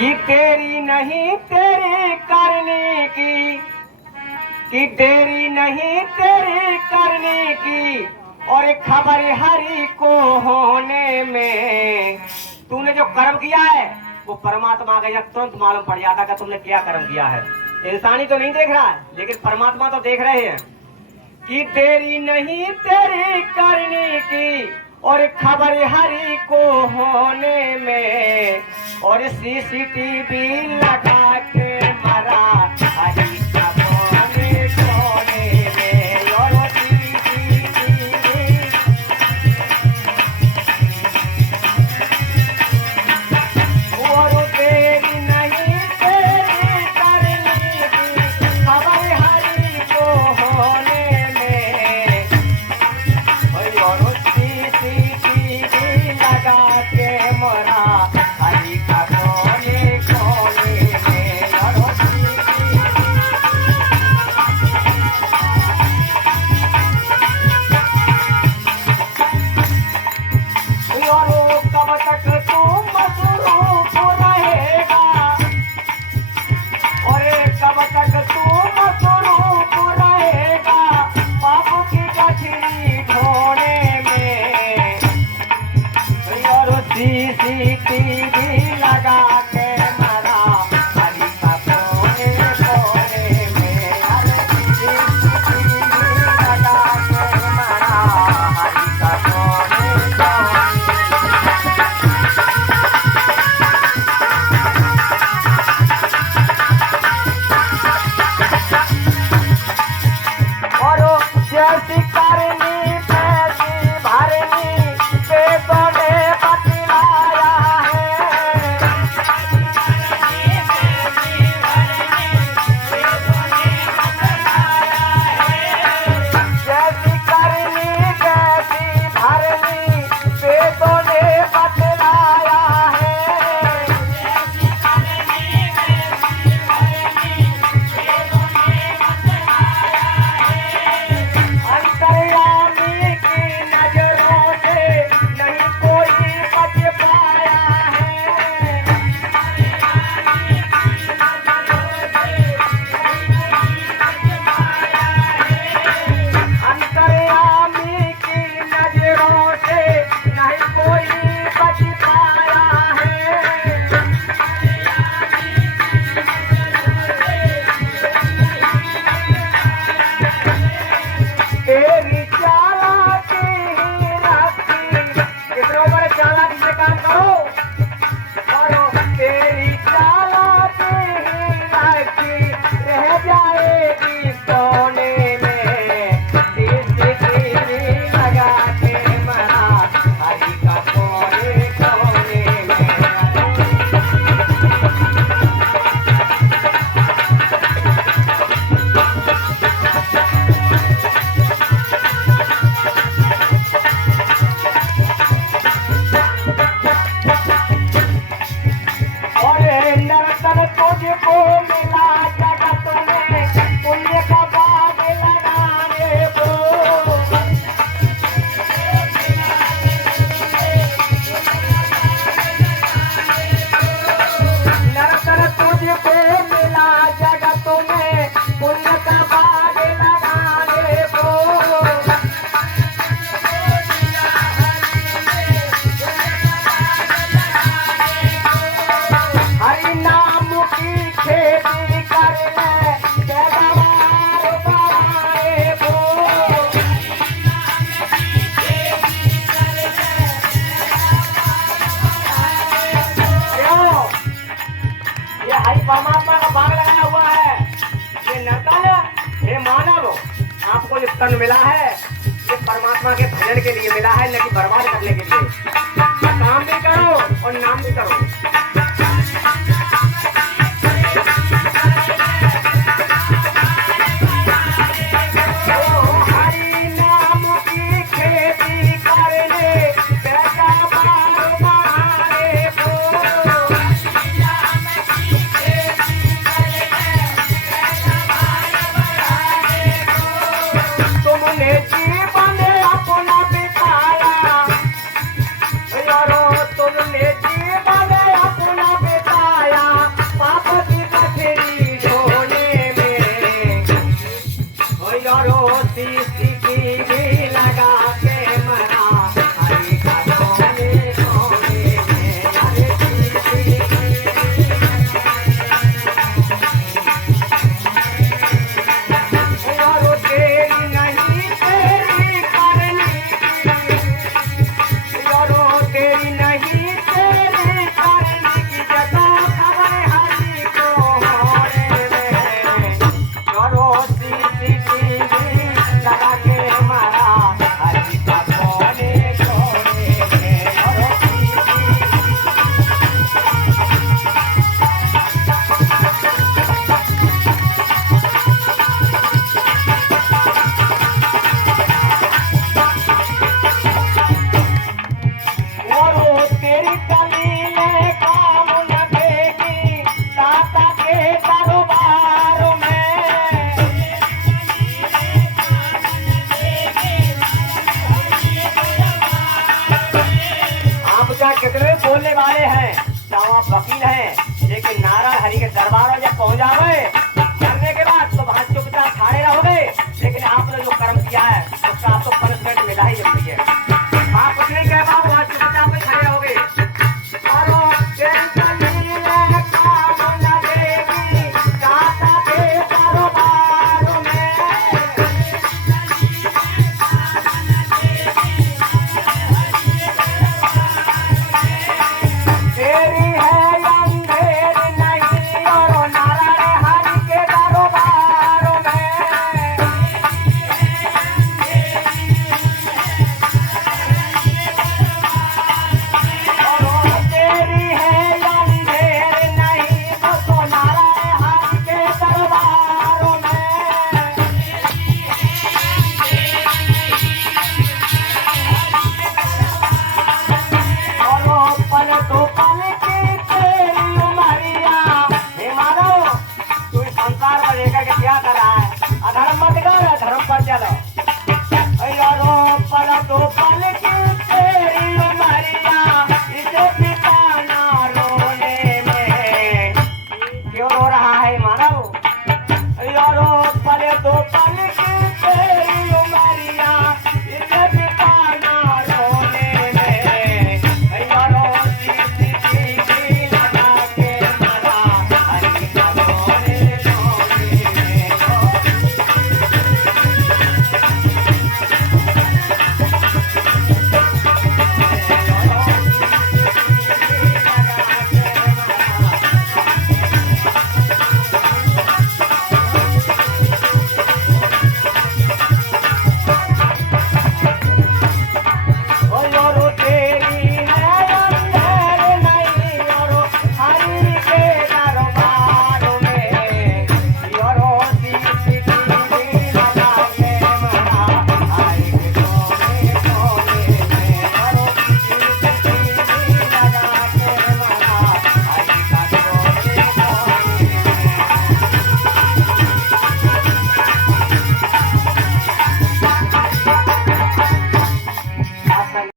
कि तेरी नहीं तेरी करने की, कि तेरी नहीं तेरी करने की, और खबर हरि को होने में। तूने जो कर्म किया है वो परमात्मा का जब तुरंत मालूम पड़ जाता कि तुमने क्या कर्म किया है। इंसानी तो नहीं देख रहा है लेकिन परमात्मा तो देख रहे हैं। कि तेरी नहीं तेरी करने की, और खबर हरि को होने में, और सीसीटीवी लगा के मरा हरि का कोने कोने में। और सीसीटीवी, और तेरी नहीं तेरी करने की, खबर हरि को होने में, और सीसीटीवी लगा के मरा हरि का कोने कोने में। और कब तक तू मसरूफ रहेगा, और कब तक तू मसरूफ रहेगा पाप की गठरी ढोने में। और सीसीटीवी लगा के मरा हरि का कोने कोने में। अरे सीसीटीवी लगा के मरा हरि का कोने कोने में। और जैसी करनी तैसी भरनी वेदों ने बतलाया है। जैसी करनी तैसी भरनी वेदों ने बतलाया है। अंतर्यामी की नजरों से नहीं कोई बच पाया है। अंतर्यामी की नजरों से नहीं कोई बच पाया है। तेरी चालाकी ही रखी, कितनों बड़े चालाकी से काम करो। और तेरी चालाकी ही रखी रह जाएगी कोने में। सीसीटीवी लगा के मरा हरि का कोने कोने में। और नर्तन तुझको मिला जगत में पुण्य का बाग लगाने को। नर्तन तुझको मिला जगत में पुण्य का बाग लगाने को। हरि नाम की खेती कर ले पैदावार बढ़ाए को। क्यों? ये हरि परमात्मा का बाग लगाया हुआ है। ये नर्तन, हे मानव, आपको जो तन मिला है ये परमात्मा के भजन के लिए मिला है, न कि बर्बाद करने के लिए। काम भी करो और नाम भी करो। हरि नाम की खेती करने पैदावार बढ़ाने को। तुमने जीवन अपना बिताया, तुमने जीवन वकील हैं, लेकिन नारायण हरि के दरबार में जब पहुंच जावे